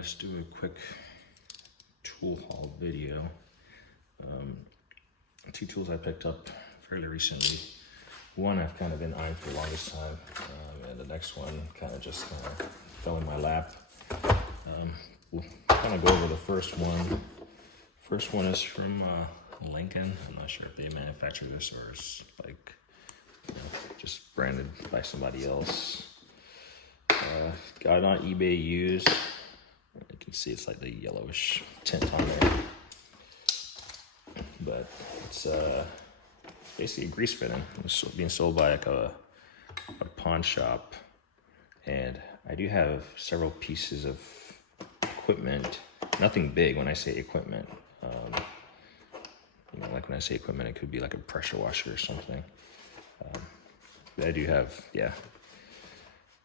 let's do a quick tool haul video. Two tools I picked up fairly recently. One I've kind of been eyeing for the longest time, and the next one kind of fell in my lap. We'll kind of go over the first one. First one is from Lincoln. I'm not sure if they manufacture this or it's like, just branded by somebody else. Got it on eBay used. You can see it's like the yellowish tint on there. But it's basically a grease fitting. It's being sold by like a pawn shop. And I do have several pieces of equipment. Nothing big when I say equipment. Like when I say equipment, it could be like a pressure washer or something. I do have, yeah.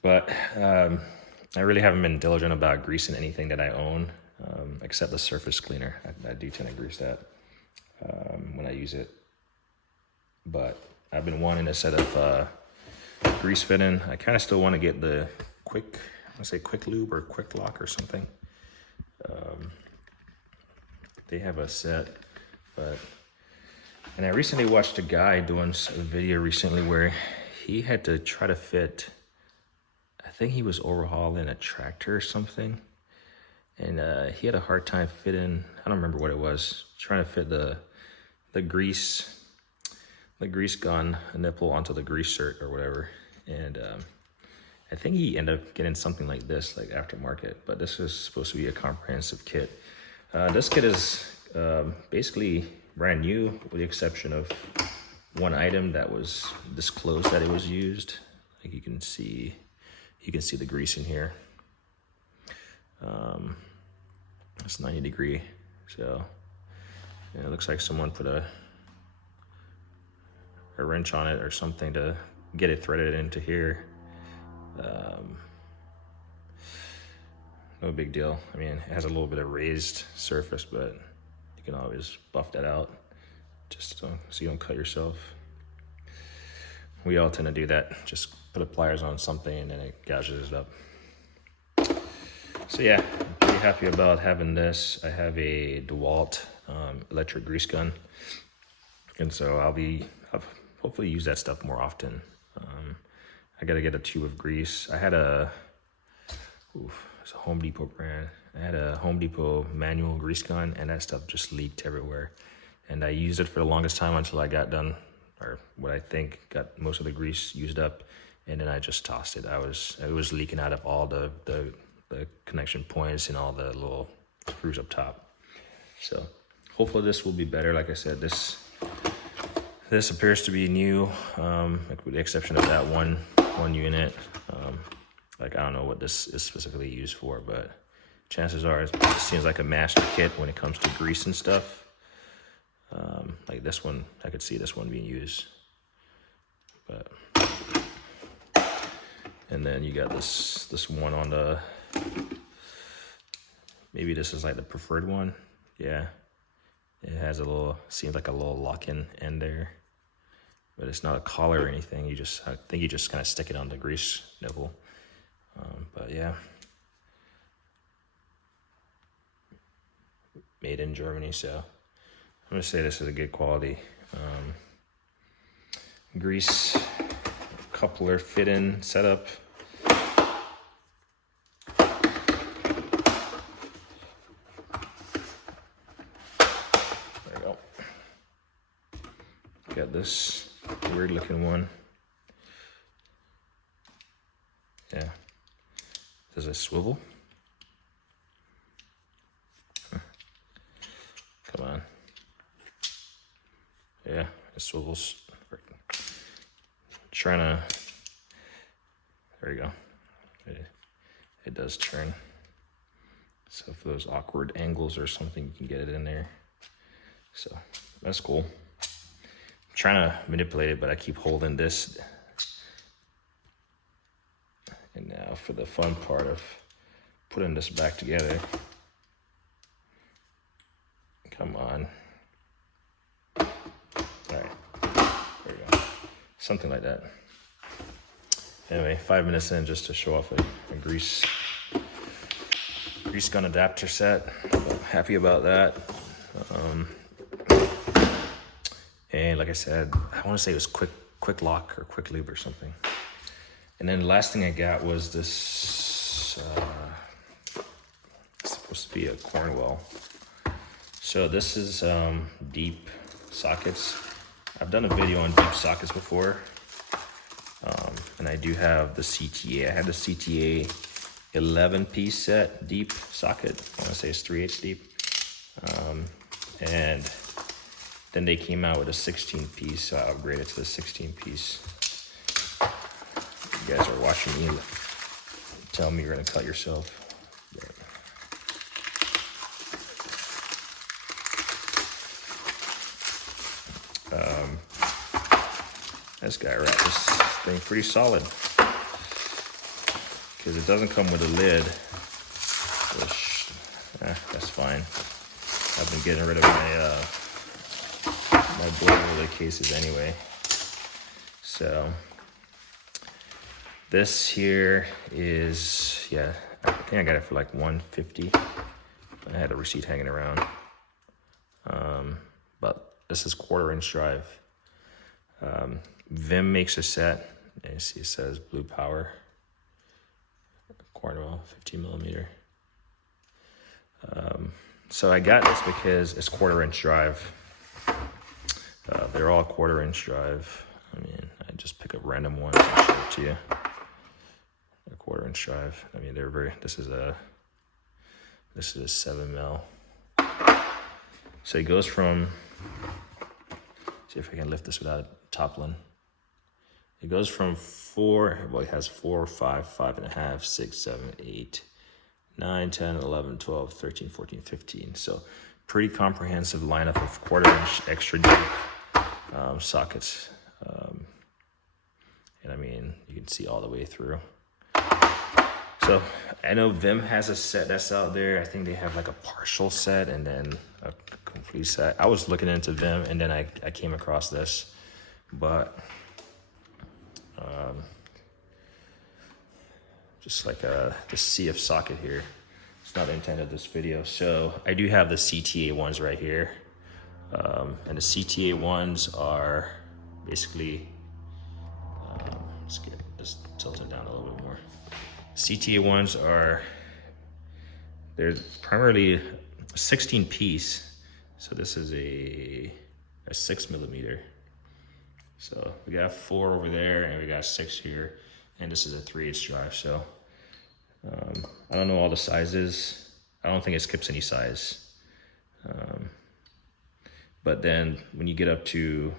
But I really haven't been diligent about greasing anything that I own, except the surface cleaner. I do tend to grease that when I use it. But I've been wanting a set of grease fitting. I kind of still want to get the quick lube or quick lock or something. They have a set, and I recently watched a guy doing a video recently where he had to try to fit, I think he was overhauling a tractor or something, and he had a hard time fitting, I don't remember what it was, trying to fit the grease gun nipple onto the grease cert or whatever. And I think he ended up getting something like this, like aftermarket, but this is supposed to be a comprehensive kit. This kit is basically brand new, with the exception of one item that was disclosed that it was used. Like you can see the grease in here. It's 90 degree, so yeah, it looks like someone put a wrench on it or something to get it threaded into here. No big deal. I mean, it has a little bit of raised surface, but you can always buff that out just so you don't cut yourself. We all tend to do that. Just put the pliers on something and then it gouges it up. So yeah, I'm pretty happy about having this. I have a DeWalt electric grease gun, and so I'll hopefully use that stuff more often. I gotta get a tube of grease. I had it's a Home Depot brand. I had a Home Depot manual grease gun, and that stuff just leaked everywhere. And I used it for the longest time until I got done, or what I think got most of the grease used up, and then I just tossed it. It was leaking out of all the connection points and all the little screws up top. So hopefully this will be better. Like I said, this appears to be new, with the exception of that one unit. Like I don't know what this is specifically used for, but chances are it seems like a master kit when it comes to grease and stuff. Like this one, I could see this one being used. But and then you got this one on the, maybe this is like the preferred one. Yeah, it has seems like a little lock-in end there, but it's not a collar or anything. I think you just kind of stick it on the grease nipple. But yeah, made in Germany, so I'm gonna say this is a good quality grease coupler fit-in setup. There we go. Got this weird looking one. Yeah. Does it swivel? Come on. Yeah, it swivels. There you go. It does turn. So for those awkward angles or something, you can get it in there. So that's cool. I'm trying to manipulate it, but I keep holding this. And now for the fun part of putting this back together. Come on. All right, there we go. Something like that. Anyway, 5 minutes in just to show off a grease grease gun adapter set. Happy about that. And like I said, I want to say it was quick lock or quick lube or something. And then the last thing I got was this, it's supposed to be a Cornwell. So this is deep sockets. I've done a video on deep sockets before. And I do have the CTA. I had the CTA 11-piece set deep socket. I want to say it's 3/8 deep. And then they came out with a 16-piece, so I upgraded to the 16-piece. You guys are watching me tell me you're gonna cut yourself. This guy wrapped this thing pretty solid because it doesn't come with a lid, which that's fine. I've been getting rid of my blow lid cases anyway. So this here is, yeah, I think I got it for like $150. I had a receipt hanging around. But this is 1/4-inch drive. Vim makes a set, and you see it says Blue Power, Cornwell, 15mm. So I got this because it's 1/4-inch drive. They're all 1/4-inch drive. I mean, I just pick up random ones and show it to you. A 1/4-inch drive. I mean, they're very. This is a 7mm. So it goes from. See if I can lift this without toppling. It goes from 4. Well, it has 4, 5, 5.5, 6, 7, 8, 9, 10, 11, 12, 13, 14, 15. So pretty comprehensive lineup of 1/4-inch extra deep sockets. And I mean, you can see all the way through. So I know Vim has a set that's out there. I think they have like a partial set and then a complete set. I was looking into Vim and then I came across this, but just like the CF socket here. It's not the intent of this video. So I do have the CTA ones right here. And the CTA ones are basically, let's get this tilted down a little bit more. CTA ones are, they're primarily 16-piece. So this is a 6mm. So we got 4 over there and we got 6 here. And this is a 3/8 drive. So I don't know all the sizes. I don't think it skips any size. But then when you get up to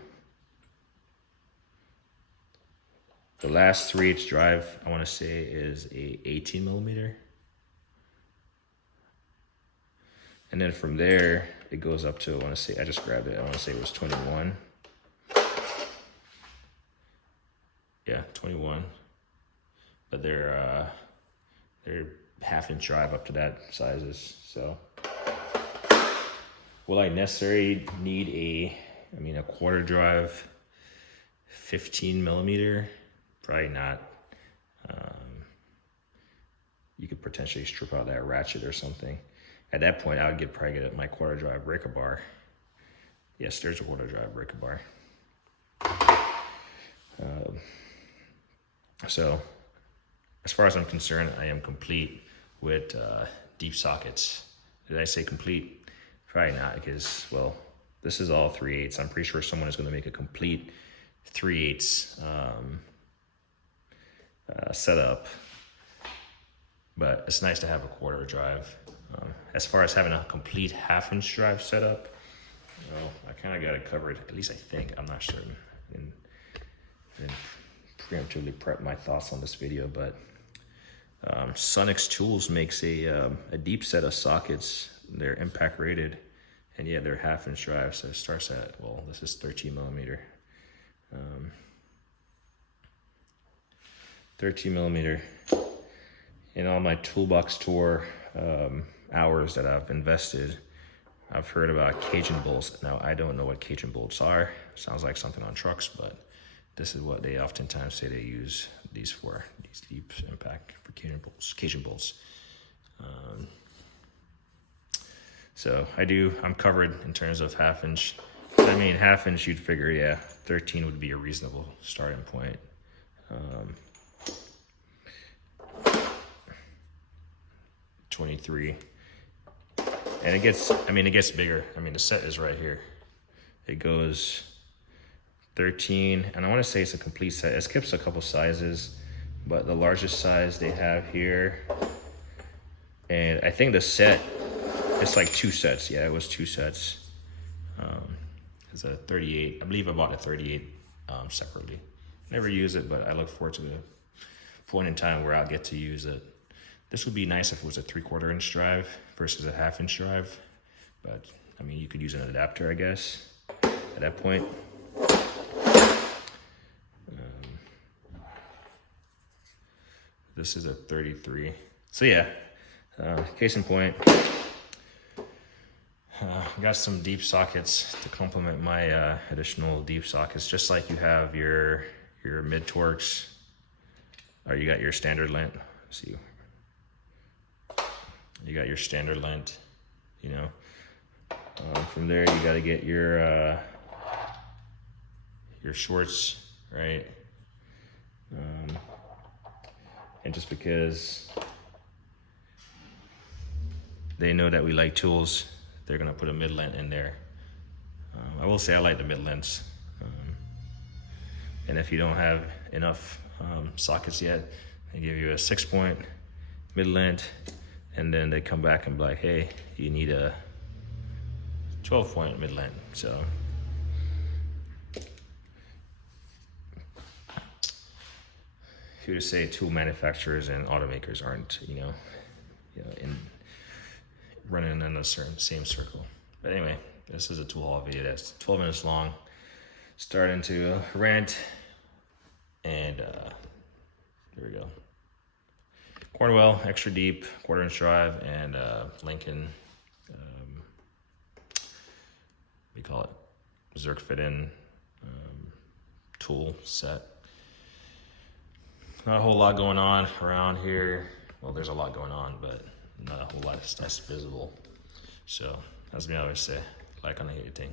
the last 3/8 drive, I want to say is a 18mm. And then from there, it goes up to, I want to say, I just grabbed it. I want to say it was 21. Yeah, 21. But they're 1/2-inch drive up to that sizes. So will I necessarily need a 1/4 drive 15mm? Probably not. You could potentially strip out that ratchet or something. At that point, I would probably get my 1/4 drive breaker bar. Yes, there's a 1/4 drive breaker bar. So as far as I'm concerned, I am complete with deep sockets. Did I say complete? Probably not, because, well, this is all 3/8. I'm pretty sure someone is going to make a complete 3/8 setup. But it's nice to have a 1/4 drive. As far as having a complete 1/2-inch drive setup, well, I kind of got it covered. At least I think. I'm not certain. And preemptively prep my thoughts on this video, but Sonix Tools makes a deep set of sockets. They're impact rated, and yeah, they're 1/2-inch drive. So it starts at, well, this is 13mm. 13mm. In all my toolbox tour hours that I've invested, I've heard about Cajun bolts. Now, I don't know what Cajun bolts are. Sounds like something on trucks, but this is what they oftentimes say they use these for, these deep impact for Cajun bolts. So I'm covered in terms of 1/2 inch. I mean, 1/2 inch, you'd figure, yeah, 13 would be a reasonable starting point. 23. And it gets bigger. I mean, the set is right here. It goes 13, and I want to say it's a complete set. It skips a couple sizes, but the largest size they have here, and I think the set, it's like 2 sets. Yeah, it was 2 sets. It's a 38. I believe I bought a 38 separately. Never use it, but I look forward to the point in time where I'll get to use it. This would be nice if it was a 3/4 inch drive versus a 1/2 inch drive, but I mean, you could use an adapter, I guess, at that point. This is a 33. So yeah, case in point, got some deep sockets to complement my additional deep sockets, just like you have your mid Torx, or you got your standard length. Let's see, you got your standard length, you know. From there, you got to get your shorts, right? And just because they know that we like tools, they're gonna put a mid length in there. I will say I like the mid lengths. And if you don't have enough sockets yet, they give you a 6-point mid length, and then they come back and be like, hey, you need a 12-point mid length. So who to say tool manufacturers and automakers aren't, you know, in running in a certain same circle. But anyway, this is a tool haul video that's 12 minutes long, starting to rant, and there we go. Cornwell, extra deep, 1/4 inch drive, and Lincoln, we call it Zerk fit in tool set. Not a whole lot going on around here. Well, there's a lot going on, but not a whole lot that's visible. So, as me always say, like on a hate thing.